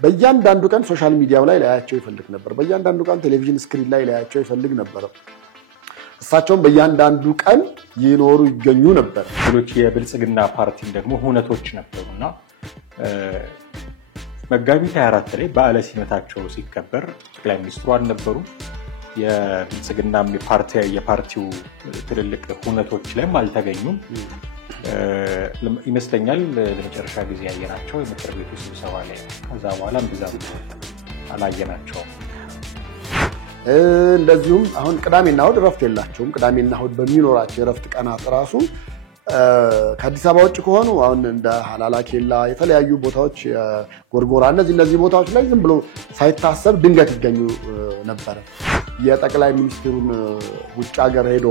በእያንዳንዱ ቀን ሶሻል ሚዲያው ላይ ላያቸው ይፈልግ ነበር በእያንዳንዱ ቀን ቴሌቪዥን ስክሪን ላይ ላያቸው ይፈልግ ነበር እሳቸውም በእያንዳንዱ ቀን ይኖሩ ይገኙ ነበር ሌሎች የብልጽግና ፓርቲም ደግሞ ሁነቶች ነበሩና መጋቢት 24 ላይ በዓለ ሲመታቸው ሲከበር ጠቅላይ ሚኒስትሩ አልነበሩ የብልጽግና የፓርቲው ትልልቅ ሁነቶች ላይም አልተገኙም ይመስለኛል ለመጨረሻ ጊዜ ያየናቸው የምክር ቤቱ ስብሰባ ላይ ከዛ በኋላ እንደዛም አላየናቸው እንደዚሁም አሁን ቅዳሜና እሁድ ረፍት የላቸውም ቅዳሜና እሁድ በሚኖራቸው ረፍት ቀናት ራሱ ከአዲስ አበባ ውጭ ከሆኑ አሁን እንደ ሐላላ ኬላ የተለያዩ ቦታዎች ጎርጎራ እነዚህ ቦታዎች ላይ ዝም ብሎ ሳይታሰብ ድንገት ይገኙ ነበር የጠቅላይ ሚኒስትሩን ውጭ ሀገር ሄዶ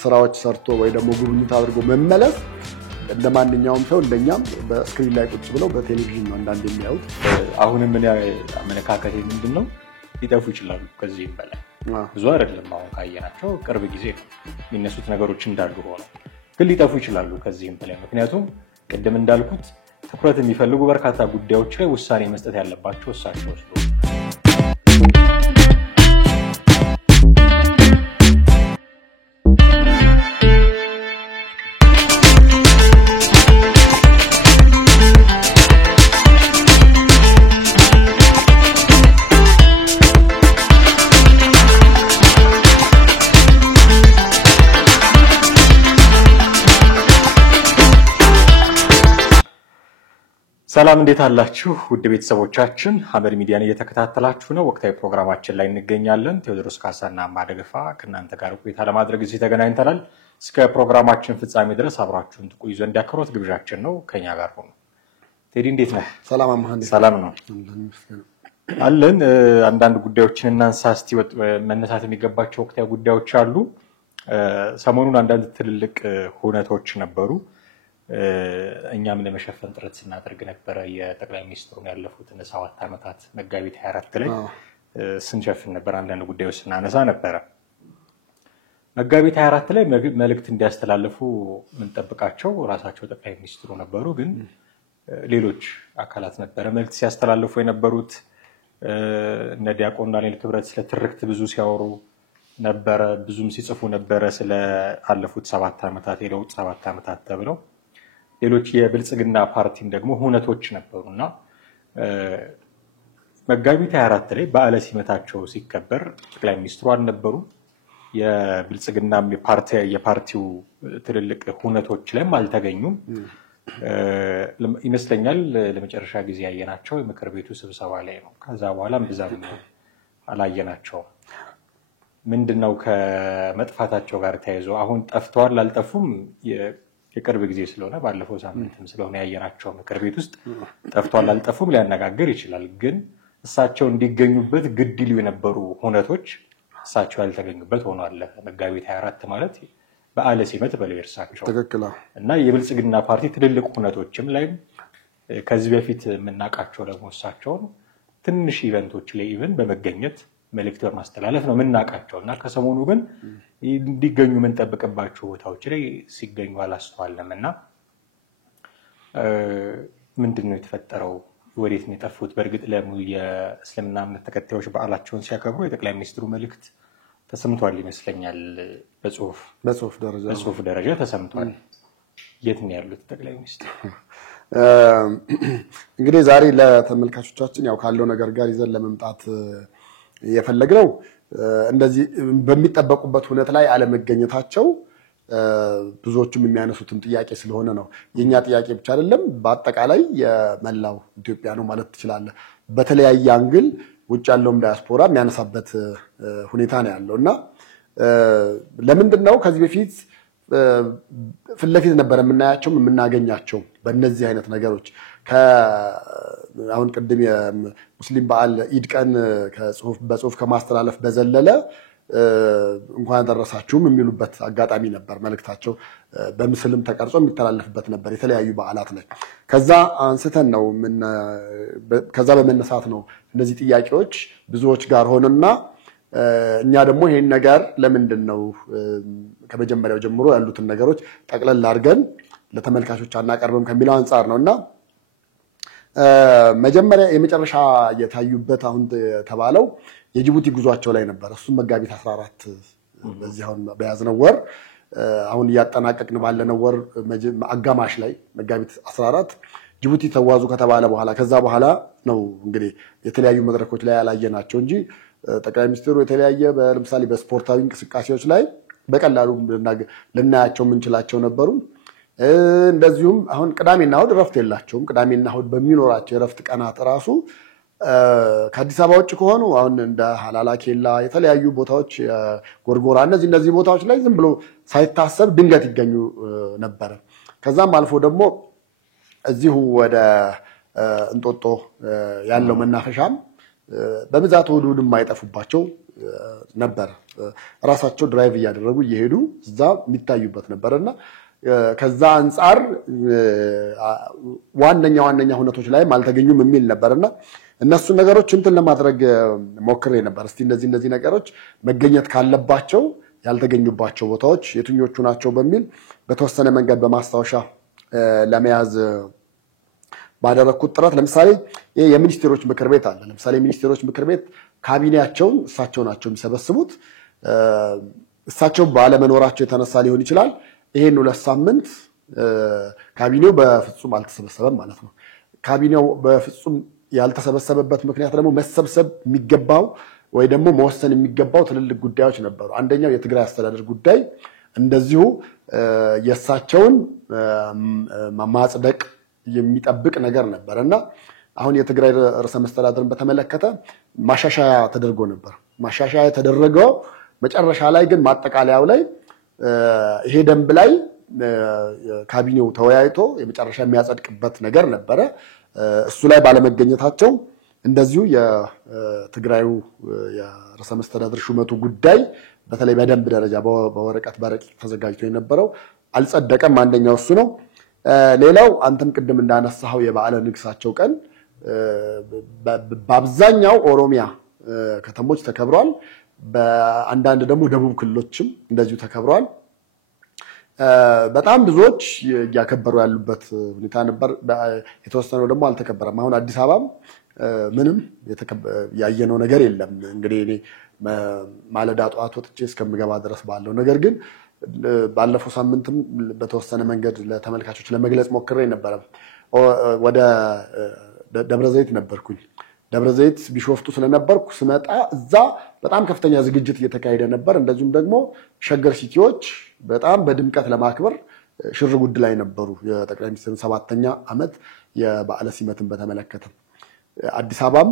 ስራዎች ሰርቶ ወይ ደግሞ ጉብኝት አድርጎ መመለስ እንደማንኛውም ሰው እንደኛም በስክሪን ላይ ቁጭ ብለው በቴሌቪዥን ነው አንዳንድ የሚያዩት አሁንም ምን አመለካከቴ ምንድነው ሊጠፉ ይችላሉ ከዚህ በላይ ብዙ አይደለም አሁን ካየናቸው ቅርብ ጊዜ ነው የሚነሱት ነገሮች እንዳሉ ሆነው ግን ሊጠፉ ይችላሉ ከዚህም በላይ ምክንያቱም ቀደም እንዳልኩት ትኩረት የሚፈልጉ በርካታ ጉዳዮች ላይ ውሳኔ መስጠት ያለባቸው እሳቸው ስለሆኑ ሰላም እንዴት አላችሁ ውድ ቤተሰቦቻችን ሐመር ሚዲያን እየተከታተላችሁ ነው ወቅታዊ ፕሮግራማችን ላይ እንገኛለን ቴዎድሮስ ካሳና ማደገፋ ከናንተ ጋር ቆይታ ለማድረግ እዚህ ተገናኝተናል እስከ ፕሮግራማችን ፍጻሜ ድረስ አብራችሁን ትቆዩ ዘንድ ያክብሮት ግብዣችን ነው ከኛ ጋር ሆኖ ቴዲ እንዴት ነህ ሰላም አማን ሰላም ነው አለን አንዳንድ ጉዳዮችን እናንሳ እስቲ መነሳት የሚገባቸው ወቅታዊ ጉዳዮች አሉ ሰሞኑን አንዳንድ ትልልቅ ሁነቶች ነበሩ እኛም ለመሸፈን ጥረት ስናደርግ ነበር የጠቅላይ ሚኒስትሩን ያለፉትን 7 አመታት መጋቢት 24 ላይ ስንሸፍን ነበር አንዳንድ ጉዳዮች ስናነሳ ነበር መጋቢት 24 ላይ መልእክት እንዲያስተላልፉ ምን ጠብቃቸው ራሳቸው ጠቅላይ ሚኒስትሩ ነበሩ ግን ሌሎች አካላት ነበር መልእክት ሲያስተላልፉ የነበሩት እነ ዲያቆን ዳንኤል ክብረት ስለ ትርክት ብዙ ሲያወሩ ነበር ብዙም ሲጽፉ ነበር ስለ አለፉት 7 አመታት የለውጥ 7 አመታት ተብለው ሌሎች የብልጽግና ፓርቲም ደግሞ ሁነቶች ነበሩና መጋቢት 24 ላይ በዓለ ሲመታቸው ሲከበር ጠቅላይ ሚኒስትሩ አልነበሩ የብልጽግና የፓርቲው ትልልቅ ሁነቶች ላይም አልተገኙም ይመስለኛል ለመጨረሻ ጊዜ ያየናቸው የምክር ቤቱ ስብሰባ ላይ ነው ከዛ በኋላ እንደዛም አላየናቸው ምንድነው ከመጥፋታቸው ጋር ተያይዞ አሁን ጠፍተዋል አልጠፉም የቅርብ ጊዜ ስለሆነ ባለፈው ሳምንትም ስለሆነ ያየናቸው ምክር ቤት ውስጥ ጠፍቷል አልጠፉም ሊያነጋግር ይችላል ግን እሳቸው እንዲገኙበት ግድሉ የነበሩ ሁነቶች እሳቸው ያልተገኙበት ሆኗል መጋቢት 24 ማለት በዓለ ሲመት በለርሳቸው ተከክላ እና የብልጽግና ፓርቲ ትልልቅ ሁነቶችም ላይ ከዚህ በፊት መናቃቸው ደግሞ እሳቸው ትንሽ ኢቨንቶች ላይ ኢቨን በመገኘት መልእክት በማስተላለፍ ነው መናቃቸውና ከሰሞኑ ግን እንዲገኙ ምን ተጠብቀባቸው ቦታዎች ላይ ሲገኙ አላስተዋልንምና ምንድነው የተፈጠረው ወዴት ነው የጠፉት በርግጥ የእስልምና እምነት ተከታዮች በዓላቸውን ሲያከብሩ የጠቅላይ ሚኒስትሩ መልእክት ተሰምቷል ይመስለኛል በጽሁፍ ደረጃ ተሰምቷል የት ነው ያሉት ጠቅላይ ሚኒስትሩ እንግዲህ ዛሬ ለተመልካቾቻችን ያው ካለው ነገር ጋር ይዘን ለመምጣት የፈለግነው እንደዚህ በሚጠበቁበት ሁኔታ ላይ አለመገኘታቸው ብዙዎቹም የሚያነሱትን ጥያቄ ስለሆነ ነው የኛ ጥያቄ ብቻ አይደለም በአጠቃላይ የመላው ኢትዮጵያ ነው ማለት ትችላለ በተለያየ አንግል ውጭ ያለውም ዳያስፖራ የሚያነሳበት ሁኔታ ነው ያለውና ለምንድነው ከዚህ በፊት ፍለፊት ነበር የምናያቸው የምናገኛቸው በእነዚህ አይነት ነገሮች አሁን ቀደም የሙስሊም በዓል ኢድ ቀን በጽሁፍ ከማስተላለፍ በዘለለ እንኳን ደረሳችሁም የሚሉበት አጋጣሚ ነበር መልእክታቸው በምስልም ተቀርጾ የሚተላለፍበት ነበር የተለያዩ በዓላት ላይ ከዛ አንስተን ነው ከዛ በመነሳት ነው እነዚህ ጥያቄዎች ብዙዎች ጋር ሆነና እኛ ደግሞ ይሄን ነገር ለምንድነው ከመጀመሪያው ጀምሮ ያሉትን ነገሮች ጠቅለል አድርገን ለተመልካቾች አናቀርብም ከሚለው አንፃር ነውና መጀመሪያ የመጨረሻ የታዩበት አሁን ተባለው የጅቡቲ ጉዟቸው ላይ ነበር። እሱም መጋቢት 14 በዚህ አሁን በያዝነው ወር አሁን ያጠናቀቅን ባለነው ወር አጋማሽ ላይ መጋቢት 14 ጅቡቲ ተዋዙ ከተባለ በኋላ ከዛ በኋላ ነው እንግዲህ የተለያዩ መድረኮች ላይ ያላየናቸው እንጂ ጠቅላይ ሚኒስትሩ የተለያየ ለምሳሌ በስፖርታዊ እንቅስቃሴዎች ላይ በቀላሉ ልናያቸው የምንችላቸው ነበሩ። እንደዚሁም አሁን ቅዳሜና እሑድ ረፍት የላቸውም። ቅዳሜና እሑድ በሚኖራቸው የረፍት ቀናት ራሱ ከአዲስ አበባ ውጭ ከሆኑ አሁን እንደ ሀላላ ኬላ የተለያዩ ቦታዎች ጎርጎራ እነዚህ ቦታዎች ላይ ዝም ብሎ ሳይታሰብ ድንገት ይገኙ ነበር። ከዛም አልፎ ደግሞ እዚሁ ወደ እንጦጦ ያለው መናፈሻም በብዛት እሑድ የማይጠፉባቸው ነበር። ራሳቸው ድራይቭ እያደረጉ እየሄዱ እዛ የሚታዩበት ነበርና ከዛ አንፃር ዋነኛ ሁነቶች ላይ አልተገኙም የሚል ነበርና እነሱ ነገሮች እንትን ለማድረግ ሞክሬ ነበር። እስቲ እነዚህ ነገሮች መገኘት ካለባቸው ያልተገኙባቸው ቦታዎች የትኞቹ ናቸው በሚል በተወሰነ መንገድ በማስታወሻ ለመያዝ ባደረኩት ጥረት ለምሳሌ የሚኒስትሮች ምክር ቤት አለ። ለምሳሌ ሚኒስትሮች ምክር ቤት ካቢኔያቸውን እሳቸው ናቸው የሚሰበስቡት። እሳቸው ባለመኖራቸው የተነሳ ሊሆን ይችላል ይሄን 2 ሳምንት ካቢኔው በፍጹም አልተሰበሰበም ማለት ነው። ካቢኔው በፍጹም ያልተሰበሰበበት ምክንያት ደግሞ መሰብሰብ የሚገባው ወይ ደግሞ መወሰን የሚገባው ትልልቅ ጉዳዮች ነበሩ። አንደኛው የትግራይ አስተዳደር ጉዳይ እንደዚሁ የእሳቸውን ማጽደቅ የሚጠብቅ ነገር ነበርና አሁን የትግራይ ርዕሰ መስተዳድርን በተመለከተ ማሻሻያ ተደርጎ ነበር። ማሻሻያ ተደረገው መጨረሻ ላይ ግን ማጠቃለያው ላይ ይሄ ደንብ ላይ ካቢኔው ተወያይቶ የመጨረሻ የሚያጸድቅበት ነገር ነበረ። እሱ ላይ ባለመገኘታቸው እንደዚሁ የትግራዩ የርዕሰ መስተዳድር ሹመቱ ጉዳይ በተለይ በደንብ ደረጃ በወረቀት በረቂቅ ተዘጋጅቶ የነበረው አልጸደቀም። አንደኛው እሱ ነው። ሌላው አንተም ቅድም እንዳነሳው የበዓለ ንግሳቸው ቀን በአብዛኛው ኦሮሚያ ከተሞች ተከብሯል። በአንዳንድ ደግሞ ደቡብ ክልሎችም እንደዚሁ ተከብሯል። በጣም ብዙዎች ያከበሩ ያሉበት ሁኔታ ነበር። የተወሰነው ደግሞ አልተከበረም። አሁን አዲስ አበባም ምንም ያየነው ነገር የለም። እንግዲህ እኔ ማለዳ ጠዋት ወጥቼ እስከምገባ ድረስ ባለው ነገር ግን ባለፈው ሳምንትም በተወሰነ መንገድ ለተመልካቾች ለመግለጽ ሞክሬ ነበር። ወደ ደብረ ዘይት ነበርኩኝ። ደብረ ዘይት ቢሾፍቱ ስለነበርኩ ስመጣ እዛ በጣም ከፍተኛ ዝግጅት እየተካሄደ ነበር። እንደዚሁም ደግሞ ሸገር ሲቲዎች በጣም በድምቀት ለማክበር ሽር ጉድ ላይ ነበሩ። የጠቅላይ ሚኒስትሩን 7ኛ ዓመት የበዓለ ሲመትን በተመለከተ አዲስ አበባም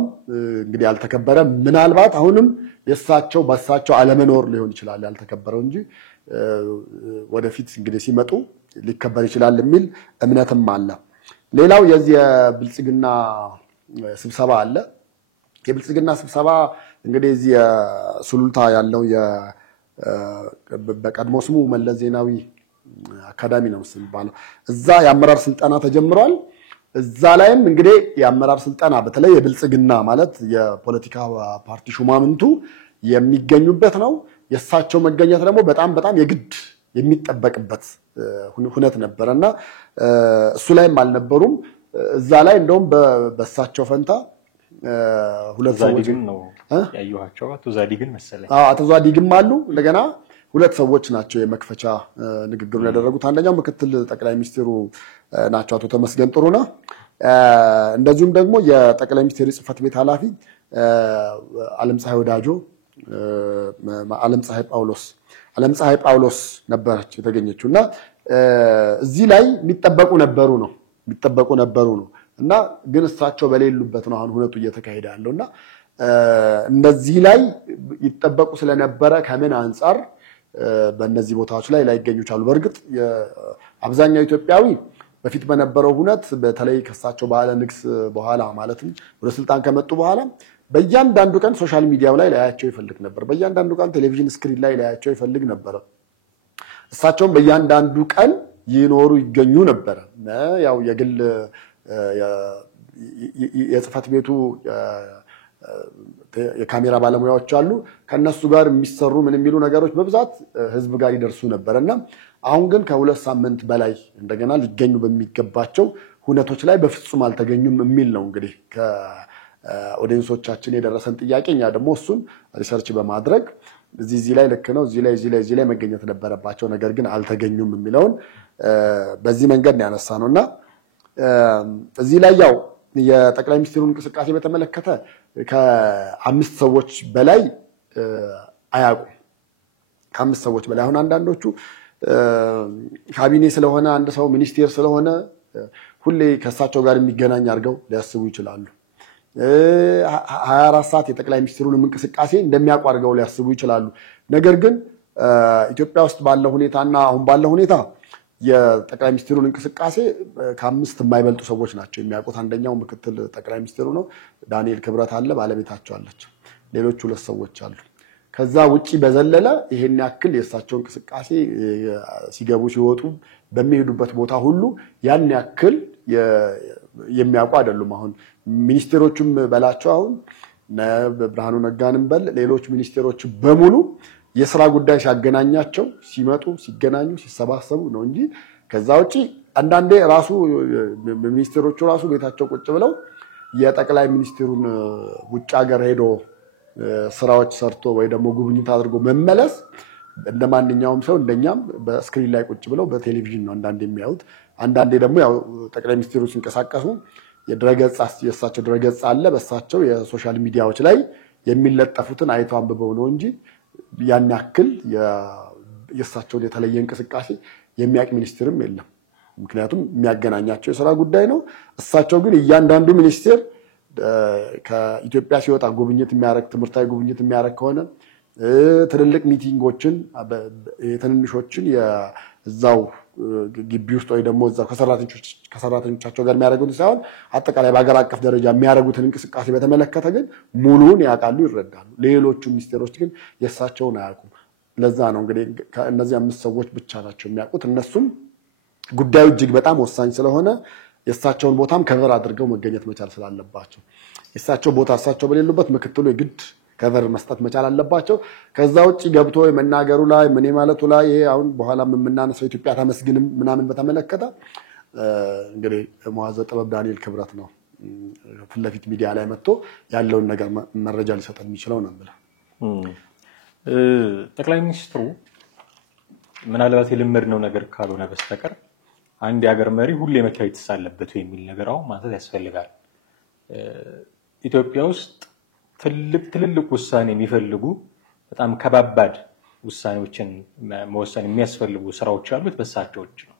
እንግዲህ ያልተከበረ ምናልባት አሁንም በሳቸው አለመኖር ሊሆን ይችላል ያልተከበረው እንጂ ወደፊት እንግዲህ ሲመጡ ሊከበር ይችላል የሚል እምነትም አለ። ሌላው የዚህ የብልጽግና ስብሰባ አለ። የብልጽግና ስብሰባ እንግዲህ እዚህ ሱሉልታ ያለው በቀድሞ ስሙ መለስ ዜናዊ አካዳሚ ነው የሚባለው እዛ የአመራር ስልጠና ተጀምሯል። እዛ ላይም እንግዲህ የአመራር ስልጠና በተለይ የብልጽግና ማለት የፖለቲካ ፓርቲ ሹማምንቱ የሚገኙበት ነው። የእሳቸው መገኘት ደግሞ በጣም የግድ የሚጠበቅበት ሁነት ነበርና እሱ ላይም አልነበሩም። እዛ ላይ እንደውም በእሳቸው ፈንታ ሁለት ሰዎች ነው ያዩዋቸው። አቶ ዛዲግን መሰለኝ አቶ ዛዲግም አሉ። እንደገና ሁለት ሰዎች ናቸው የመክፈቻ ንግግሩን ያደረጉት። አንደኛው ምክትል ጠቅላይ ሚኒስትሩ ናቸው አቶ ተመስገን ጥሩነህ። እንደዚሁም ደግሞ የጠቅላይ ሚኒስትሩ ጽሕፈት ቤት ኃላፊ ዓለምፀሐይ ወዳጆ ዓለምፀሐይ ጳውሎስ ነበረች የተገኘችውና እዚህ ላይ የሚጠበቁ ነበሩ ነው እና ግን እሳቸው በሌሉበት ነው አሁን ሁነቱ እየተካሄደ ያለውና እነዚህ ላይ ይጠበቁ ስለነበረ ከምን አንፃር በእነዚህ ቦታዎች ላይ ላይገኙ ቻሉ። በእርግጥ አብዛኛው ኢትዮጵያዊ በፊት በነበረው ሁነት በተለይ ከሳቸው በዓለ ንግስ በኋላ ማለትም ወደ ስልጣን ከመጡ በኋላ በእያንዳንዱ ቀን ሶሻል ሚዲያው ላይ ላያቸው ይፈልግ ነበር። በእያንዳንዱ ቀን ቴሌቪዥን ስክሪን ላይ ላያቸው ይፈልግ ነበር። እሳቸውም በእያንዳንዱ ቀን ይኖሩ ይገኙ ነበር። ያው የግል የጽሕፈት ቤቱ የካሜራ ባለሙያዎች አሉ። ከነሱ ጋር የሚሰሩ ምን የሚሉ ነገሮች በብዛት ህዝብ ጋር ይደርሱ ነበርና አሁን ግን ከ2 ሳምንት በላይ እንደገና ሊገኙ በሚገባቸው ሁነቶች ላይ በፍጹም አልተገኙም የሚል ነው እንግዲህ ከኦዲየንሶቻችን የደረሰን ጥያቄ። እኛ ደግሞ እሱን ሪሰርች በማድረግ እዚህ ላይ ልክ ነው እዚህ ላይ መገኘት ነበረባቸው ነገር ግን አልተገኙም የሚለውን በዚህ መንገድ ነው ያነሳነውና እዚህ ላይ ያው የጠቅላይ ሚኒስትሩን እንቅስቃሴ በተመለከተ ከ5 ሰዎች በላይ አያውቁም። ከ5 ሰዎች በላይ አሁን አንዳንዶቹ ካቢኔ ስለሆነ አንድ ሰው ሚኒስቴር ስለሆነ ሁሌ ከሳቸው ጋር የሚገናኝ አድርገው ሊያስቡ ይችላሉ። 24 ሰዓት የጠቅላይ ሚኒስትሩን እንቅስቃሴ እንደሚያውቁ አድርገው ሊያስቡ ይችላሉ። ነገር ግን ኢትዮጵያ ውስጥ ባለው ሁኔታና አሁን ባለው ሁኔታ የጠቅላይ ሚኒስትሩን እንቅስቃሴ ከ5 የማይበልጡ ሰዎች ናቸው የሚያውቁት። አንደኛው ምክትል ጠቅላይ ሚኒስትሩ ነው፣ ዳንኤል ክብረት አለ፣ ባለቤታቸው አለች፣ ሌሎች 2 ሰዎች አሉ። ከዛ ውጪ በዘለለ ይሄን ያክል የእሳቸው እንቅስቃሴ ሲገቡ ሲወጡ በሚሄዱበት ቦታ ሁሉ ያን ያክል የሚያውቁ አይደሉም። አሁን ሚኒስቴሮቹም በላቸው አሁን ብርሃኑ ነጋንም በል ሌሎች ሚኒስቴሮች በሙሉ የሥራ ጉዳይ ሲያገናኛቸው ሲመጡ ሲገናኙ ሲሰባሰቡ ነው እንጂ ከዛ ውጪ አንዳንዴ ራሱ ሚኒስቴሮቹ ራሱ ቤታቸው ቁጭ ብለው የጠቅላይ ሚኒስትሩን ውጭ ሀገር ሄዶ ስራዎች ሰርቶ ወይ ደግሞ ጉብኝት አድርጎ መመለስ እንደማንኛውም ሰው እንደኛም በስክሪን ላይ ቁጭ ብለው በቴሌቪዥን ነው አንዳንዴ የሚያዩት። አንዳንዴ ደግሞ ያው ጠቅላይ ሚኒስትሩ ሲንቀሳቀሱ የእሳቸው ድረገጽ አለ፣ በእሳቸው የሶሻል ሚዲያዎች ላይ የሚለጠፉትን አይተው አንብበው ነው እንጂ ያን ያክል የእሳቸውን የተለየ እንቅስቃሴ የሚያውቅ ሚኒስትርም የለም። ምክንያቱም የሚያገናኛቸው የሥራ ጉዳይ ነው። እሳቸው ግን እያንዳንዱ ሚኒስቴር ከኢትዮጵያ ሲወጣ ጉብኝት የሚያረግ ትምህርታዊ ጉብኝት የሚያረግ ከሆነ ትልልቅ ሚቲንጎችን የትንንሾችን የዛው ግቢ ውስጥ ወይ ደግሞ እዛው ከሰራተኞቻቸው ጋር የሚያደርጉት ሳይሆን አጠቃላይ በአገር አቀፍ ደረጃ የሚያደርጉትን እንቅስቃሴ በተመለከተ ግን ሙሉውን ያውቃሉ፣ ይረዳሉ። ሌሎቹ ሚኒስቴሮች ግን የእሳቸውን አያውቁም። ለዛ ነው እንግዲህ እነዚህ 5 ሰዎች ብቻ ናቸው የሚያውቁት። እነሱም ጉዳዩ እጅግ በጣም ወሳኝ ስለሆነ የእሳቸውን ቦታም ከቨር አድርገው መገኘት መቻል ስላለባቸው የእሳቸው ቦታ እሳቸው በሌሉበት ምክትሉ የግድ ከቨር መስጠት መቻል አለባቸው። ከዛ ውጪ ገብቶ የመናገሩ ላይ ምን ማለቱ ላይ ይሄ አሁን በኋላም የምናነሳው ኢትዮጵያ ተመስግንም ምናምን በተመለከተ እንግዲህ መዋዘ ጥበብ ዳንኤል ክብረት ነው ፊት ለፊት ሚዲያ ላይ መጥቶ ያለውን ነገር መረጃ ሊሰጠን የሚችለው ነው ማለት። ጠቅላይ ሚኒስትሩ ምናልባት የለመድነው ነገር ካልሆነ በስተቀር አንድ የሀገር መሪ ሁሌ መታየት አለበት የሚል ነገር አሁን ማንሳት ያስፈልጋል። ኢትዮጵያ ውስጥ ትልልቅ ውሳኔ የሚፈልጉ በጣም ከባባድ ውሳኔዎችን መወሰን የሚያስፈልጉ ስራዎች ያሉት በእሳቸው እጅ ነው።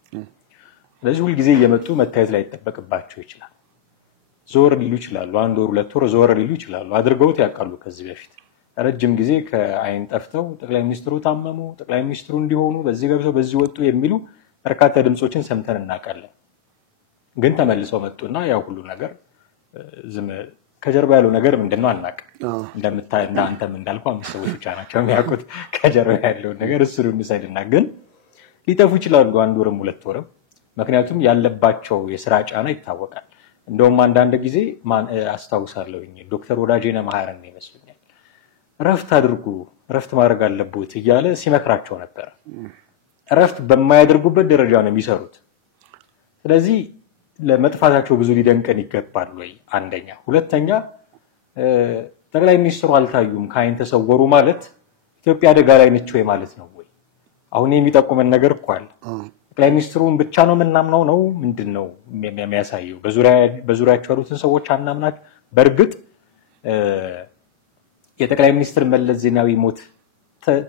ስለዚህ ሁል ጊዜ እየመጡ መታየት ላይ ይጠበቅባቸው ይችላል። ዞር ሊሉ ይችላሉ፣ 1 ወር 2 ወር ዞር ሊሉ ይችላሉ። አድርገውት ያውቃሉ። ከዚህ በፊት ረጅም ጊዜ ከአይን ጠፍተው ጠቅላይ ሚኒስትሩ ታመሙ፣ ጠቅላይ ሚኒስትሩ እንዲሆኑ በዚህ ገብተው በዚህ ወጡ የሚሉ በርካታ ድምጾችን ሰምተን እናውቃለን። ግን ተመልሰው መጡና ያው ሁሉ ነገር ዝም ከጀርባ ያለው ነገር ምንድነው አናውቅም። አንተም እንዳልከው 5 ሰዎች ብቻ ናቸው የሚያውቁት ከጀርባ ያለው ነገር። እሱን እንሰድና ግን ሊጠፉ ይችላሉ 1 ወርም 2 ወርም። ምክንያቱም ያለባቸው የሥራ ጫና ይታወቃል። እንደውም አንዳንድ ጊዜ አስታውሳለሁኝ ዶክተር ወዳጄነ መሐረን ነው ይመስለኛል ረፍት አድርጉ ረፍት ማድረግ አለበት እያለ ሲመክራቸው ነበር። ረፍት በማያደርጉበት ደረጃ ነው የሚሰሩት። ስለዚህ ለመጥፋታቸው ብዙ ሊደንቀን ይገባል ወይ? አንደኛ። ሁለተኛ ጠቅላይ ሚኒስትሩ አልታዩም ከአይን ተሰወሩ ማለት ኢትዮጵያ አደጋ ላይ ነች ወይ ማለት ነው ወይ? አሁን የሚጠቁመን ነገር እኮ አለ። ጠቅላይ ሚኒስትሩን ብቻ ነው የምናምነው ነው ምንድነው የሚያሳየው? በዙሪያቸው ያሉትን ሰዎች አናምናቸው። በእርግጥ የጠቅላይ ሚኒስትር መለስ ዜናዊ ሞት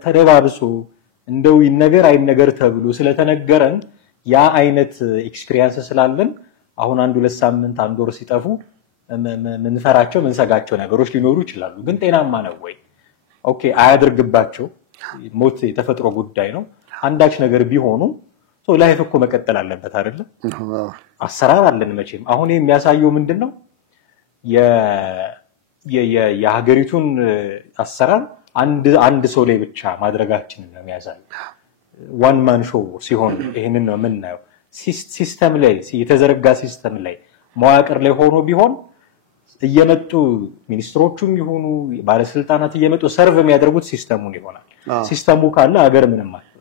ተደባብሶ እንደው ይነገር አይነገር ተብሎ ስለተነገረን ያ አይነት ኤክስፒሪየንስ ስላለን አሁን 1-2 ሳምንት 1 ወር ሲጠፉ ምንፈራቸው ምንሰጋቸው ነገሮች ሊኖሩ ይችላሉ። ግን ጤናማ ነው ወይ? ኦኬ አያድርግባቸው። ሞት የተፈጥሮ ጉዳይ ነው። አንዳች ነገር ቢሆኑ ላይፍ እኮ መቀጠል አለበት አይደል? አሰራር አለን መቼም። አሁን የሚያሳየው ምንድነው የሀገሪቱን አሰራር አንድ ሰው ላይ ብቻ ማድረጋችንን ነው የሚያሳየው። ዋን ማን ሾው ሲሆን ይሄንን ነው የምናየው። ሲስተም ላይ የተዘረጋ ሲስተም ላይ መዋቅር ላይ ሆኖ ቢሆን እየመጡ ሚኒስትሮቹም ይሁኑ ባለስልጣናት እየመጡ ሰርቭ የሚያደርጉት ሲስተሙን ይሆናል። ሲስተሙ ካለ ሀገር ምንም ማለት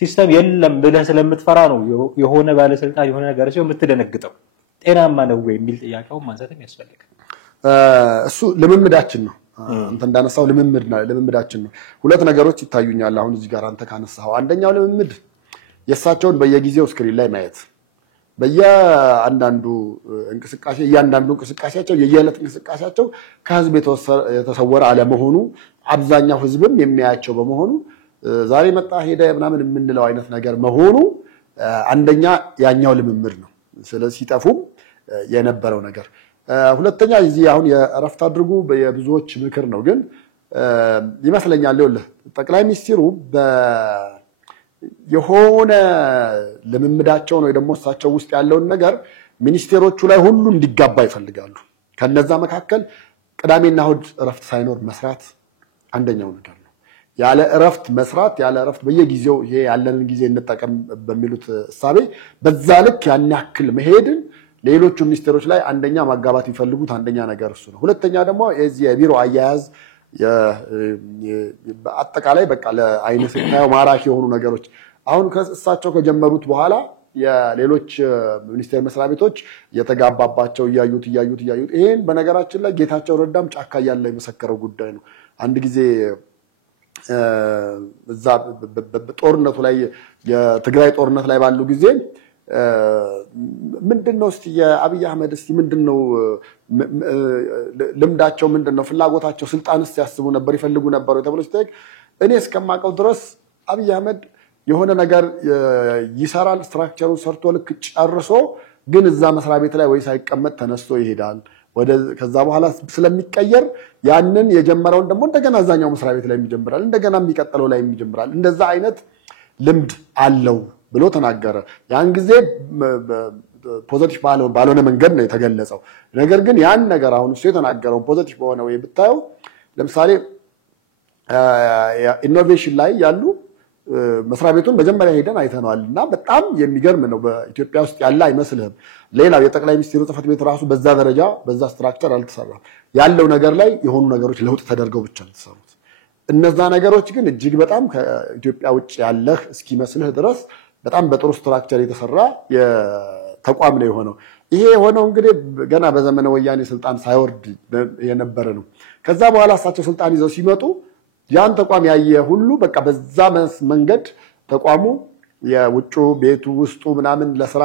ሲስተም የለም ብለህ ስለምትፈራ ነው የሆነ ባለስልጣን የሆነ ነገር ሲሆን የምትደነግጠው። ጤናማ ነው ወይ የሚል ጥያቄውን ማንሳትም ያስፈልጋል። እሱ ልምምዳችን ነው። አንተ እንዳነሳው ልምምዳችን ነው። ሁለት ነገሮች ይታዩኛል አሁን እዚህ ጋር አንተ ካነሳው። አንደኛው ልምምድ የእሳቸውን በየጊዜው ስክሪን ላይ ማየት፣ በየአንዳንዱ እንቅስቃሴያቸው የየዕለት እንቅስቃሴያቸው ከህዝብ የተሰወረ አለመሆኑ አብዛኛው ህዝብም የሚያያቸው በመሆኑ ዛሬ መጣ ሄደ ምናምን የምንለው አይነት ነገር መሆኑ አንደኛ ያኛው ልምምድ ነው። ስለዚህ ሲጠፉም የነበረው ነገር ሁለተኛ እዚህ አሁን የእረፍት አድርጉ የብዙዎች ምክር ነው፣ ግን ይመስለኛል ጠቅላይ ሚኒስትሩ የሆነ ልምምዳቸው ነው ደግሞ እሳቸው ውስጥ ያለውን ነገር ሚኒስቴሮቹ ላይ ሁሉ እንዲጋባ ይፈልጋሉ። ከነዛ መካከል ቅዳሜና እሑድ እረፍት ሳይኖር መስራት አንደኛው ነገር ነው። ያለ እረፍት መስራት፣ ያለ እረፍት በየጊዜው ይሄ ያለንን ጊዜ እንጠቀም በሚሉት እሳቤ በዛ ልክ ያን ያክል መሄድን ሌሎቹ ሚኒስቴሮች ላይ አንደኛ ማጋባት ይፈልጉት አንደኛ ነገር እሱ ነው። ሁለተኛ ደግሞ የዚህ የቢሮ አያያዝ አጠቃላይ በቃ ለአይነ ስታየው ማራኪ የሆኑ ነገሮች አሁን ከእሳቸው ከጀመሩት በኋላ የሌሎች ሚኒስቴር መስሪያ ቤቶች የተጋባባቸው እያዩት ይሄን በነገራችን ላይ ጌታቸው ረዳም ጫካ ያለ የመሰከረው ጉዳይ ነው። አንድ ጊዜ እዛ ጦርነቱ ላይ የትግራይ ጦርነት ላይ ባሉ ጊዜ ምንድነው እስቲ የአብይ አህመድ እስቲ ምንድነው ልምዳቸው ምንድነው ፍላጎታቸው ስልጣንስ ያስቡ ነበር ይፈልጉ ነበር ተብሎ ሲጠይቅ እኔ እስከማቀው ድረስ አብይ አህመድ የሆነ ነገር ይሰራል ስትራክቸሩን ሰርቶ ልክ ጨርሶ ግን እዛ መስሪያ ቤት ላይ ወይ ሳይቀመጥ ተነስቶ ይሄዳል ወደ ከዛ በኋላ ስለሚቀየር ያንን የጀመረውን ደግሞ እንደገና አዛኛው መስሪያ ቤት ላይ ይጀምራል እንደገና የሚቀጥለው ላይ ይጀምራል እንደዛ አይነት ልምድ አለው ብሎ ተናገረ። ያን ጊዜ ፖዚቲቭ ባልሆነ መንገድ ነው የተገለጸው። ነገር ግን ያን ነገር አሁን እሱ የተናገረው ፖዚቲቭ በሆነ ወይ ብታየው ለምሳሌ ኢኖቬሽን ላይ ያሉ መስሪያ ቤቱን መጀመሪያ ሄደን አይተናልና በጣም የሚገርም ነው። በኢትዮጵያ ውስጥ ያለ አይመስልህም። ሌላው የጠቅላይ ሚኒስትሩ ጽሕፈት ቤት ራሱ በዛ ደረጃ በዛ ስትራክቸር አልተሰራም። ያለው ነገር ላይ የሆኑ ነገሮች ለውጥ ተደርገው ብቻ ተሰሩት። እነዛ ነገሮች ግን እጅግ በጣም ከኢትዮጵያ ውጭ ያለህ እስኪመስልህ ድረስ በጣም በጥሩ ስትራክቸር የተሰራ የተቋም ነው የሆነው። ይሄ የሆነው እንግዲህ ገና በዘመነ ወያኔ ስልጣን ሳይወርድ የነበረ ነው። ከዛ በኋላ እሳቸው ስልጣን ይዘው ሲመጡ ያን ተቋም ያየ ሁሉ በቃ በዛ መንገድ ተቋሙ የውጩ ቤቱ ውስጡ ምናምን ለስራ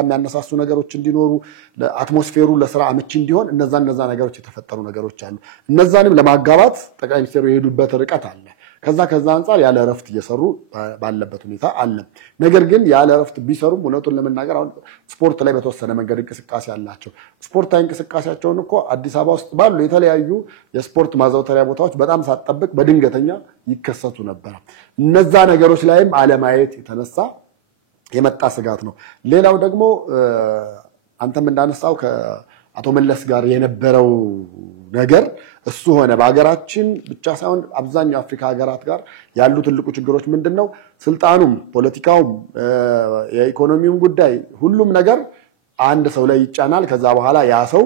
የሚያነሳሱ ነገሮች እንዲኖሩ አትሞስፌሩ ለስራ አመቺ እንዲሆን እነዛ ነገሮች የተፈጠሩ ነገሮች አሉ። እነዛንም ለማጋባት ጠቅላይ ሚኒስትሩ የሄዱበት ርቀት አለ። ከዛ አንፃር ያለ እረፍት እየሰሩ ባለበት ሁኔታ አለ። ነገር ግን ያለ እረፍት ቢሰሩም እውነቱን ለመናገር አሁን ስፖርት ላይ በተወሰነ መንገድ እንቅስቃሴ አላቸው። ስፖርታዊ እንቅስቃሴያቸውን እኮ አዲስ አበባ ውስጥ ባሉ የተለያዩ የስፖርት ማዘውተሪያ ቦታዎች በጣም ሳትጠብቅ በድንገተኛ ይከሰቱ ነበር። እነዛ ነገሮች ላይም አለማየት የተነሳ የመጣ ስጋት ነው። ሌላው ደግሞ አንተም እንዳነሳው ከአቶ መለስ ጋር የነበረው ነገር እሱ ሆነ በአገራችን ብቻ ሳይሆን አብዛኛው አፍሪካ ሀገራት ጋር ያሉ ትልቁ ችግሮች ምንድነው? ስልጣኑም ፖለቲካውም የኢኮኖሚውም ጉዳይ ሁሉም ነገር አንድ ሰው ላይ ይጫናል። ከዛ በኋላ ያ ሰው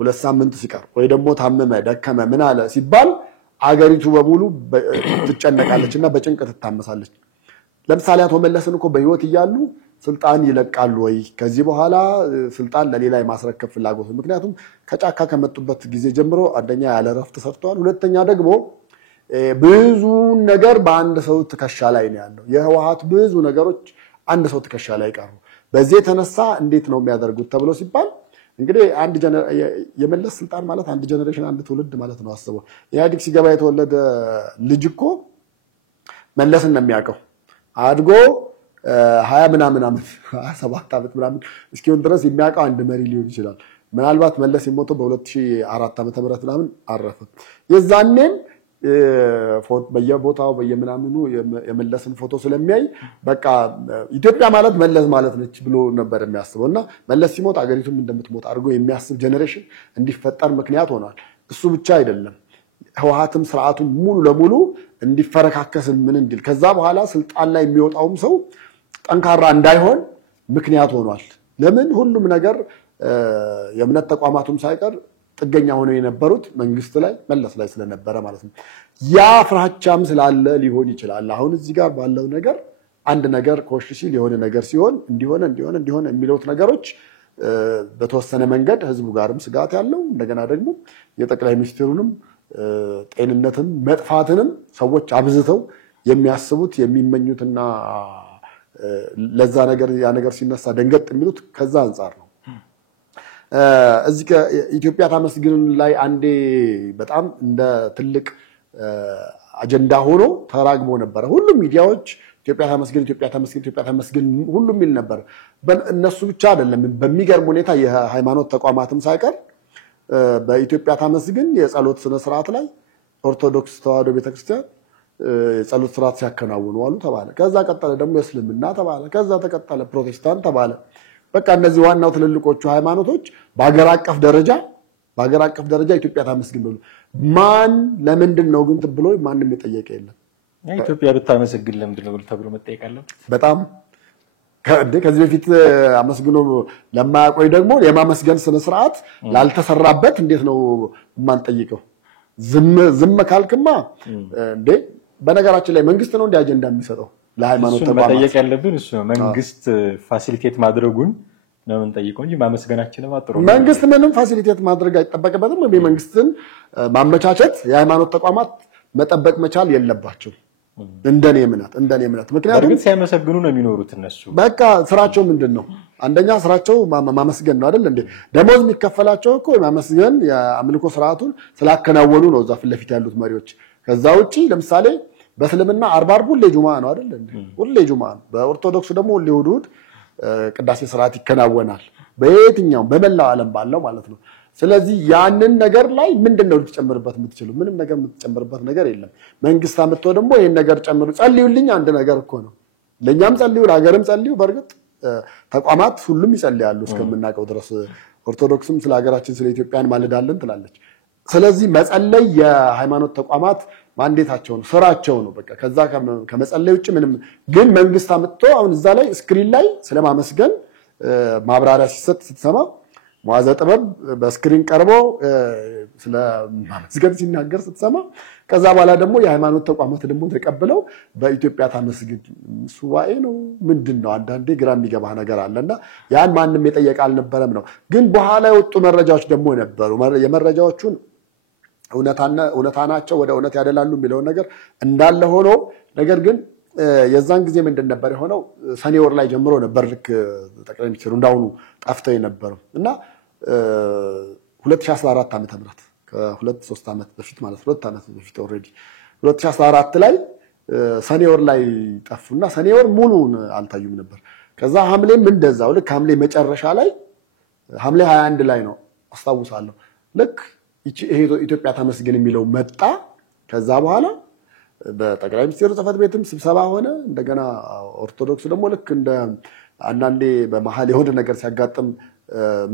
2 ሳምንት ሲቀር ወይ ደግሞ ታመመ ደከመ ምን አለ ሲባል አገሪቱ በሙሉ ትጨነቃለችና በጭንቀት ትታመሳለች። ለምሳሌ አቶ መለስን እኮ በህይወት እያሉ ስልጣን ይለቃሉ ወይ ከዚህ በኋላ ስልጣን ለሌላ የማስረከብ ፍላጎት ምክንያቱም ከጫካ ከመጡበት ጊዜ ጀምሮ አንደኛ ያለ እረፍት ሰርተዋል። ሁለተኛ ደግሞ ብዙ ነገር በአንድ ሰው ትከሻ ላይ ነው ያለው። የህወሓት ብዙ ነገሮች አንድ ሰው ትከሻ ላይ ቀሩ። በዚህ የተነሳ እንዴት ነው የሚያደርጉት ተብሎ ሲባል እንግዲህ የመለስ ስልጣን ማለት አንድ ጀነሬሽን አንድ ትውልድ ማለት ነው። አስበው ኢህአዴግ ሲገባ የተወለደ ልጅ እኮ መለስን ነው የሚያውቀው አድጎ 20 ምናምን ዓመት 27 ዓመት ምናምን እስኪሆን ድረስ የሚያውቀው አንድ መሪ ሊሆን ይችላል። ምናልባት መለስ የሞተው በ2004 ዓመተ ምህረት ምናምን አረፈ። የዛኔም በየቦታው በየምናምኑ የመለስን ፎቶ ስለሚያይ በቃ ኢትዮጵያ ማለት መለስ ማለት ነች ብሎ ነበር የሚያስበውና መለስ ሲሞት አገሪቱም እንደምትሞት አድርጎ የሚያስብ ጀነሬሽን እንዲፈጠር ምክንያት ሆኗል። እሱ ብቻ አይደለም ህወሓትም ስርዓቱን ሙሉ ለሙሉ እንዲፈረካከስ ምን እንዲል ከዛ በኋላ ስልጣን ላይ የሚወጣውም ሰው ጠንካራ እንዳይሆን ምክንያት ሆኗል። ለምን ሁሉም ነገር የእምነት ተቋማቱም ሳይቀር ጥገኛ ሆነው የነበሩት መንግስት ላይ መለስ ላይ ስለነበረ ማለት ነው። ያ ፍራቻም ስላለ ሊሆን ይችላል። አሁን እዚህ ጋር ባለው ነገር አንድ ነገር ኮሽ ሲል የሆነ ነገር ሲሆን እንዲሆነ የሚሉት ነገሮች በተወሰነ መንገድ ህዝቡ ጋርም ስጋት ያለው እንደገና ደግሞ የጠቅላይ ሚኒስትሩንም ጤንነትም መጥፋትንም ሰዎች አብዝተው የሚያስቡት የሚመኙትና ለዛ ነገር ያ ነገር ሲነሳ ደንገጥ የሚሉት ከዛ አንፃር ነው። እዚህ ከኢትዮጵያ ታመስግን ላይ አንዴ በጣም እንደ ትልቅ አጀንዳ ሆኖ ተራግቦ ነበር። ሁሉም ሚዲያዎች ኢትዮጵያ ታመስግን ሁሉም ይል ነበር። እነሱ ብቻ አይደለም፣ በሚገርም ሁኔታ የሃይማኖት ተቋማትም ሳይቀር በኢትዮጵያ ታመስግን የጸሎት ስነ ስርዓት ላይ ኦርቶዶክስ ተዋሕዶ ቤተክርስቲያን የጸሎት ስርዓት ሲያከናውኑ ዋሉ ተባለ። ከዛ ቀጠለ ደግሞ እስልምና ተባለ። ከዛ ተቀጠለ ፕሮቴስታንት ተባለ። በቃ እነዚህ ዋናው ትልልቆቹ ሃይማኖቶች በአገር አቀፍ ደረጃ ኢትዮጵያ ታመስግን ብሎ ማን ለምንድን ነው ግን ብሎ ማንንም የጠየቀ የለም። ኢትዮጵያ ብታመሰግን ለምንድን ነው ተብሎ መጠየቅ አለበት። በጣም ከዚህ በፊት አመስግኖ ለማያቆይ ደግሞ የማመስገን ስነ ስርዓት ላልተሰራበት እንዴት ነው ማንጠይቀው? ዝም ካልክማ እንዴ በነገራችን ላይ መንግስት ነው እንደ አጀንዳ የሚሰጠው ለሃይማኖት ተቋማት። መጠየቅ ያለብን እሱ ነው። መንግስት ፋሲሊቴት ማድረጉን ነው የምንጠይቀው እንጂ ማመስገናችንም አጥሩ። መንግስት ምንም ፋሲሊቴት ማድረግ አይጠበቅበትም። መንግስትን ማመቻቸት የሃይማኖት ተቋማት መጠበቅ መቻል የለባቸው እንደኔ እምነት። ምክንያቱም ግን ሲያመሰግኑ ነው የሚኖሩት እነሱ። በቃ ስራቸው ምንድነው? አንደኛ ስራቸው ማመስገን ነው አይደል እንዴ? ደሞዝ የሚከፈላቸው እኮ ማመስገን የአምልኮ ስርዓቱን ስላከናወኑ ነው እዛ ፊት ለፊት ያሉት መሪዎች። ከዛ ውጪ ለምሳሌ በእስልምና አርብ ሁሌ ጁማ ነው አይደል እንዴ? ሁሌ ጁማ ነው። በኦርቶዶክስ ደግሞ ሁሌ እሑድ ቅዳሴ ስርዓት ይከናወናል። በየትኛው በመላው ዓለም ባለው ማለት ነው። ስለዚህ ያንን ነገር ላይ ምንድነው ልትጨምርበት የምትችሉ? ምንም ነገር የምትጨምርበት ነገር የለም። መንግስት አመጥቶ ደግሞ ይሄን ነገር ጨምሩ ጸልዩልኝ አንድ ነገር እኮ ነው። ለኛም ጸልዩ፣ ለሀገርም ጸልዩ። በርግጥ ተቋማት ሁሉም ይጸልያሉ እስከምናውቀው ድረስ። ኦርቶዶክስም ስለ ሀገራችን ስለ ኢትዮጵያን ማለዳለን ትላለች። ስለዚህ መጸለይ የሃይማኖት ተቋማት ማንዴታቸው ነው፣ ስራቸው ነው። በቃ ከዛ ከመጸለይ ውጪ ምንም። ግን መንግስት አመጥቶ አሁን እዛ ላይ ስክሪን ላይ ስለማመስገን ማብራሪያ ሲሰጥ ስትሰማ መዋዘ ጥበብ በስክሪን ቀርቦ ስለማመስገን ሲናገር ስትሰማ ከዛ በኋላ ደግሞ የሃይማኖት ተቋማት ደግሞ ተቀብለው በኢትዮጵያ ታመስግን ሱባኤ ነው ምንድነው? አንዳንዴ ግራ የሚገባ ነገር አለና ያን ማንም የጠየቀ አልነበረም ነው። ግን በኋላ የወጡ መረጃዎች ደግሞ ነበሩ። የመረጃዎቹን እውነታ ናቸው ወደ እውነት ያደላሉ የሚለው ነገር እንዳለ ሆኖ ነገር ግን የዛን ጊዜ ምንድን ነበር የሆነው? ሰኔ ወር ላይ ጀምሮ ነበር ልክ ጠቅላይ ሚኒስትሩ እንዳሁኑ ጠፍተው የነበረው እና 2014 ዓመተ ምህረት ከ2-3 ዓመት በፊት ማለት 2 ዓመት በፊት ኦሬዲ 2014 ላይ ሰኔ ወር ላይ ጠፉና ሰኔ ወር ሙሉን አልታዩም ነበር። ከዛ ሐምሌም እንደዛው ልክ ሐምሌ መጨረሻ ላይ ሐምሌ 21 ላይ ነው አስታውሳለሁ ልክ ኢትዮጵያ ታመስግን የሚለው መጣ። ከዛ በኋላ በጠቅላይ ሚኒስትሩ ጽሕፈት ቤትም ስብሰባ ሆነ። እንደገና ኦርቶዶክስ ደግሞ ልክ እንደ አንዳንዴ በመሃል የሆነ ነገር ሲያጋጥም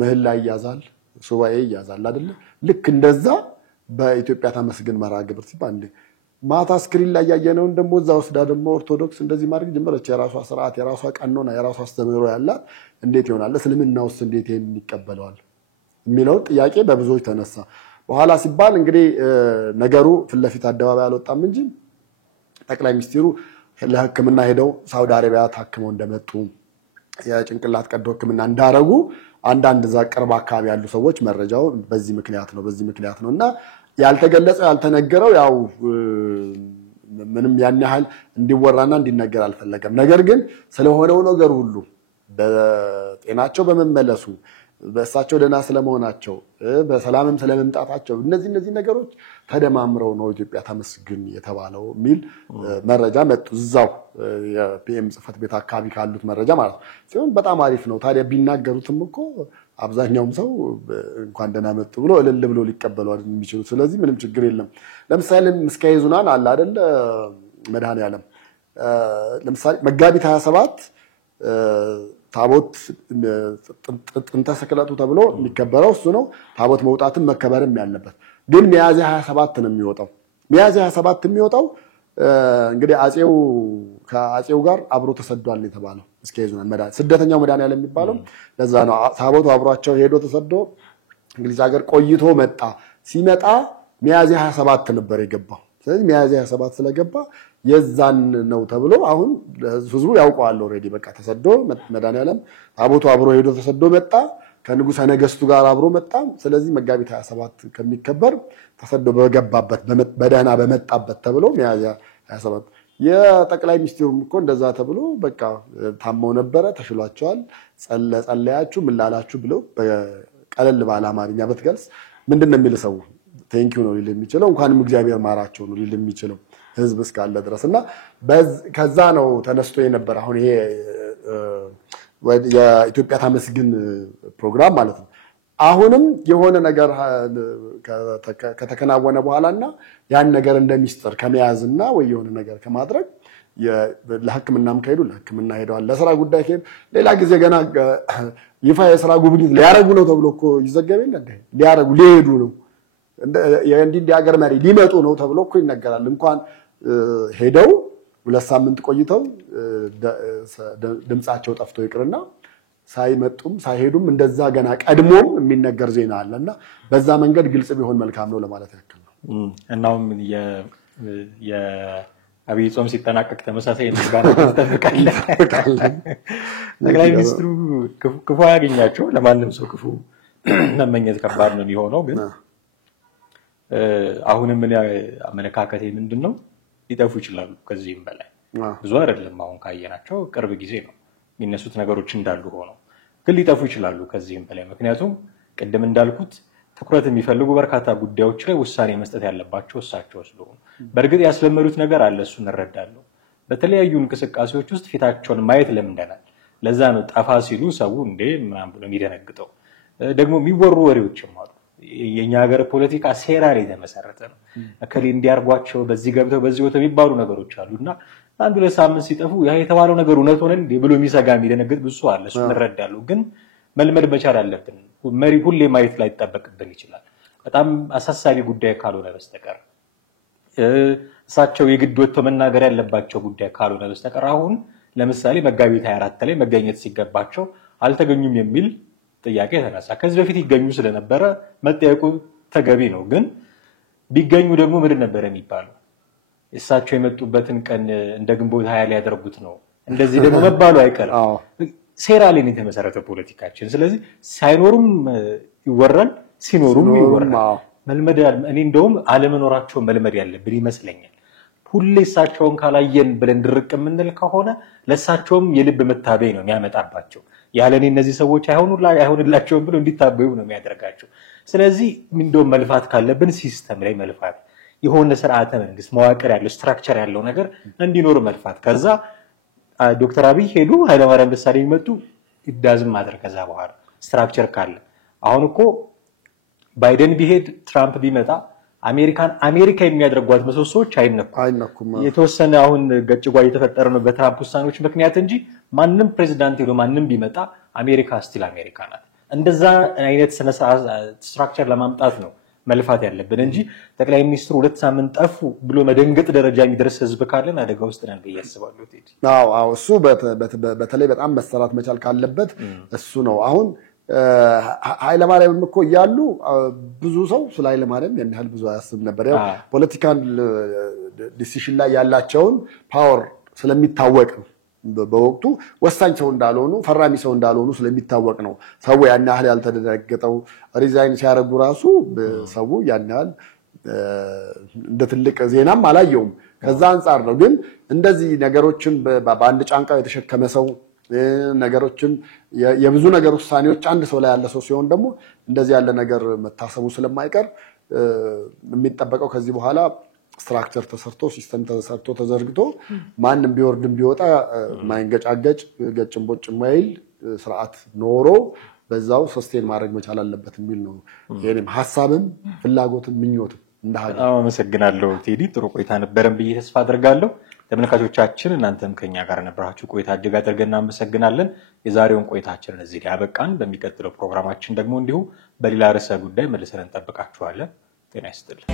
ምህላ ይያዛል፣ ሱባኤ ይያዛል አይደል? ልክ እንደዛ በኢትዮጵያ ታመስግን መርሃ ግብር ሲባል ማታ ስክሪን ላይ ያየነውን ደግሞ እዛ ወስዳ ደግሞ ኦርቶዶክስ እንደዚህ ማድረግ ጀመረች። የራሷ ስርዓት፣ የራሷ ቀኖና፣ የራሷ አስተምህሮ ያላት እንዴት ይሆናል? እስልምናውስ እንዴት ይሄን ይቀበለዋል የሚለው ጥያቄ በብዙዎች ተነሳ። በኋላ ሲባል እንግዲህ ነገሩ ፊት ለፊት አደባባይ አልወጣም እንጂ ጠቅላይ ሚኒስትሩ ለሕክምና ሄደው ሳውዲ አረቢያ ታክመው እንደመጡ የጭንቅላት ቀዶ ሕክምና እንዳረጉ አንዳንድ እዛ ቅርብ አካባቢ ያሉ ሰዎች መረጃው በዚህ ምክንያት ነውና ያልተገለጸው ያልተነገረው ያው ምንም ያን ያህል እንዲወራና እንዲነገር አልፈለገም። ነገር ግን ስለሆነው ነገር ሁሉ በጤናቸው በመመለሱ በእሳቸው ደህና ስለመሆናቸው በሰላምም ስለመምጣታቸው እነዚህ ነገሮች ተደማምረው ነው ኢትዮጵያ ታመስግን የተባለው ሚል መረጃ መጡ። እዛው የፒኤም ጽሕፈት ቤት አካባቢ ካሉት መረጃ ማለት ነው ሲሆን በጣም አሪፍ ነው። ታዲያ ቢናገሩትም እኮ አብዛኛውም ሰው እንኳን ደህና መጡ ብሎ እልል ብሎ ሊቀበሉ የሚችሉ ስለዚህ ምንም ችግር የለም። ለምሳሌ ምስካየ ኅዙናን አለ አይደል? መድኃኔዓለም ለምሳሌ መጋቢት 27 ታቦት ጥንተ ስቅለቱ ተብሎ የሚከበረው እሱ ነው። ታቦት መውጣትም መከበርም ያለበት ግን ሚያዝያ 27 ነው የሚወጣው። ሚያዝያ 27 የሚወጣው እንግዲህ ከአጼው ጋር አብሮ ተሰዷል የተባለው ምስካየ ኅዙናን ስደተኛው መድኃኔዓለም የሚባለው ለዛ ነው። ታቦቱ አብሯቸው ሄዶ ተሰዶ እንግሊዝ ሀገር ቆይቶ መጣ። ሲመጣ ሚያዝያ 27 ነበር የገባው። ስለዚህ ሚያዝያ 27 ስለገባ የዛን ነው ተብሎ አሁን ህዝቡ ያውቀዋል ኦሬዲ። በቃ ተሰዶ መድኃኔዓለም ታቦቱ አብሮ ሄዶ ተሰዶ መጣ። ከንጉሠ ነገሥቱ ጋር አብሮ መጣ። ስለዚህ መጋቢት 27 ከሚከበር ተሰዶ በገባበት በደህና በመጣበት ተብሎ ሚያዝያ 27 የጠቅላይ ሚኒስትሩም እኮ እንደዛ ተብሎ በቃ ታመው ነበረ፣ ተሽሏቸዋል፣ ጸለያችሁ ምን ላላችሁ ብለው ቀለል ባለ አማርኛ በትገልጽ ምንድነው የሚል ሰው ቴንኪው ነው ሊል የሚችለው፣ እንኳንም እግዚአብሔር ማራቸው ነው ሊል የሚችለው ህዝብ እስካለ ድረስና ከዛ ነው ተነስቶ የነበር አሁን ይሄ የኢትዮጵያ ታመስግን ፕሮግራም ማለት ነው። አሁንም የሆነ ነገር ከተከናወነ በኋላና ያን ነገር እንደሚስጥር ከመያዝና ወይ የሆነ ነገር ከማድረግ ለሕክምናም ከሄዱ ለሕክምና ሄደዋል። ለስራ ጉዳይ ከሄዱ ሌላ ጊዜ ገና ይፋ የስራ ጉብኝት ሊያረጉ ነው ተብሎ እኮ ይዘገብ የለ ሊሄዱ ነው እንዲህ ሀገር መሪ ሊመጡ ነው ተብሎ እኮ ይነገራል። እንኳን ሄደው 2 ሳምንት ቆይተው ድምጻቸው ጠፍቶ ይቅርና ሳይመጡም ሳይሄዱም እንደዛ ገና ቀድሞም የሚነገር ዜና አለና በዛ መንገድ ግልጽ ቢሆን መልካም ነው ለማለት ያክል ነው። እናም የአብይ ጾም ሲጠናቀቅ ተመሳሳይ ንጋት ተጠብቃለህ። ጠቅላይ ሚኒስትሩ ክፉ ያገኛቸው ለማንም ሰው ክፉ መመኘት ከባድ ነው የሚሆነው። ግን አሁንም ምን አመለካከቴ ምንድነው ሊጠፉ ይችላሉ። ከዚህም በላይ ብዙ አይደለም አሁን ካየናቸው ቅርብ ጊዜ ነው የሚነሱት ነገሮች እንዳሉ ሆነው ግን ሊጠፉ ይችላሉ ከዚህም በላይ። ምክንያቱም ቅድም እንዳልኩት ትኩረት የሚፈልጉ በርካታ ጉዳዮች ላይ ውሳኔ መስጠት ያለባቸው እሳቸው ስለሆኑ በእርግጥ ያስለመዱት ነገር አለ፣ እሱን እንረዳለሁ። በተለያዩ እንቅስቃሴዎች ውስጥ ፊታቸውን ማየት ለምደናል። ለዛ ነው ጠፋ ሲሉ ሰው እንዴ ምናምን ብሎ የሚደነግጠው። ደግሞ የሚወሩ ወሬዎችም አሉ። የኛ ሀገር ፖለቲካ ሴራ ላይ የተመሰረተ ነው። እከሌ እንዲያርጓቸው በዚህ ገብተው በዚህ ወጥተው የሚባሉ ነገሮች አሉና አንዱ ለሳምንት ሲጠፉ ያ የተባለው ነገር እውነት ሆነ እንዴ ብሎ የሚሰጋ የሚደነግጥ ብዙ አለ። እሱን እንረዳለሁ። ግን መልመድ መቻል አለብን። መሪ ሁሌ ማየት ላይ ይጠበቅብን ይችላል በጣም አሳሳቢ ጉዳይ ካልሆነ በስተቀር እሳቸው የግድ ወጥተው መናገር ያለባቸው ጉዳይ ካልሆነ በስተቀር አሁን ለምሳሌ መጋቢት 24 ላይ መገኘት ሲገባቸው አልተገኙም የሚል ጥያቄ ተነሳ። ከዚህ በፊት ይገኙ ስለነበረ መጠየቁ ተገቢ ነው። ግን ቢገኙ ደግሞ ምንድን ነበር የሚባለው? እሳቸው የመጡበትን ቀን እንደ ግንቦት 20 ላይ ያደርጉት ነው እንደዚህ ደግሞ መባሉ አይቀርም። ሴራ ላይ ነው የተመሰረተው ፖለቲካችን። ስለዚህ ሳይኖሩም ይወራል፣ ሲኖሩም ይወራል። መልመድ እኔ እንደውም አለመኖራቸው መልመድ ያለብን ይመስለኛል። ሁሌ እሳቸውን ካላየን ብለን ድርቅ የምንል ከሆነ ለእሳቸውም የልብ መታበይ ነው የሚያመጣባቸው። ያለኔ እነዚህ ሰዎች አይሆንላቸውም ብለው እንዲታበዩ ነው የሚያደርጋቸው። ስለዚህ እንደውም መልፋት ካለብን ሲስተም ላይ መልፋት፣ የሆነ ስርዓተ መንግስት መዋቅር ያለው ስትራክቸር ያለው ነገር እንዲኖር መልፋት። ከዛ ዶክተር አብይ ሄዱ፣ ኃይለማርያም ደሳለኝ መጡ፣ ይዳዝም ማድረግ። ከዛ በኋላ ስትራክቸር ካለ አሁን እኮ ባይደን ቢሄድ ትራምፕ ቢመጣ አሜሪካ የሚያደርጓት ምሰሶች አይነኩም። የተወሰነ አሁን ገጭጓ እየተፈጠረ ነው በትራምፕ ውሳኔዎች ምክንያት እንጂ ማንም ፕሬዚዳንት ሄዶ ማንም ቢመጣ አሜሪካ ስቲል አሜሪካ ናት። እንደዛ አይነት ስትራክቸር ለማምጣት ነው መልፋት ያለብን እንጂ ጠቅላይ ሚኒስትሩ 2 ሳምንት ጠፉ ብሎ መደንገጥ ደረጃ የሚደርስ ህዝብ ካለን አደጋ ውስጥ ነን በያስባለሁ። አዎ እሱ በተለይ በጣም መሰራት መቻል ካለበት እሱ ነው። አሁን ኃይለማርያም እኮ እያሉ ብዙ ሰው ስለ ኃይለማርያም ያን ያህል ብዙ አያስብ ነበር። ያው ፖለቲካል ዲሲሽን ላይ ያላቸውን ፓወር ስለሚታወቅ በወቅቱ ወሳኝ ሰው እንዳልሆኑ ፈራሚ ሰው እንዳልሆኑ ስለሚታወቅ ነው ሰው ያን ያህል ያልተደነገጠው። ሪዛይን ሲያደርጉ ራሱ ሰው ያን ያህል እንደ ትልቅ ዜናም አላየውም። ከዛ አንፃር ነው። ግን እንደዚህ ነገሮችን በአንድ ጫንቃ የተሸከመ ሰው ነገሮችን የብዙ ነገር ውሳኔዎች አንድ ሰው ላይ ያለ ሰው ሲሆን ደግሞ እንደዚህ ያለ ነገር መታሰቡ ስለማይቀር የሚጠበቀው ከዚህ በኋላ ስትራክቸር ተሰርቶ ሲስተም ተሰርቶ ተዘርግቶ ማንም ቢወርድም ቢወጣ ማይንገጫገጭ ገጭም ቦጭ ማይል ስርዓት ኖሮ በዛው ሰስቴን ማድረግ መቻል አለበት የሚል ነው የኔም ሐሳብም ፍላጎትም ምኞትም እንደሃለ። አመሰግናለሁ ቴዲ፣ ጥሩ ቆይታ ነበረን ብዬ ተስፋ አደርጋለሁ። ተመልካቾቻችን እናንተም ከኛ ጋር ነበራችሁ ቆይታ እጅግ አድርገን እናመሰግናለን። የዛሬውን ቆይታችንን እዚህ ላይ አበቃን። በሚቀጥለው ፕሮግራማችን ደግሞ እንዲሁ በሌላ ርዕሰ ጉዳይ መልሰን እንጠብቃችኋለን። ጤና ይስጥልኝ።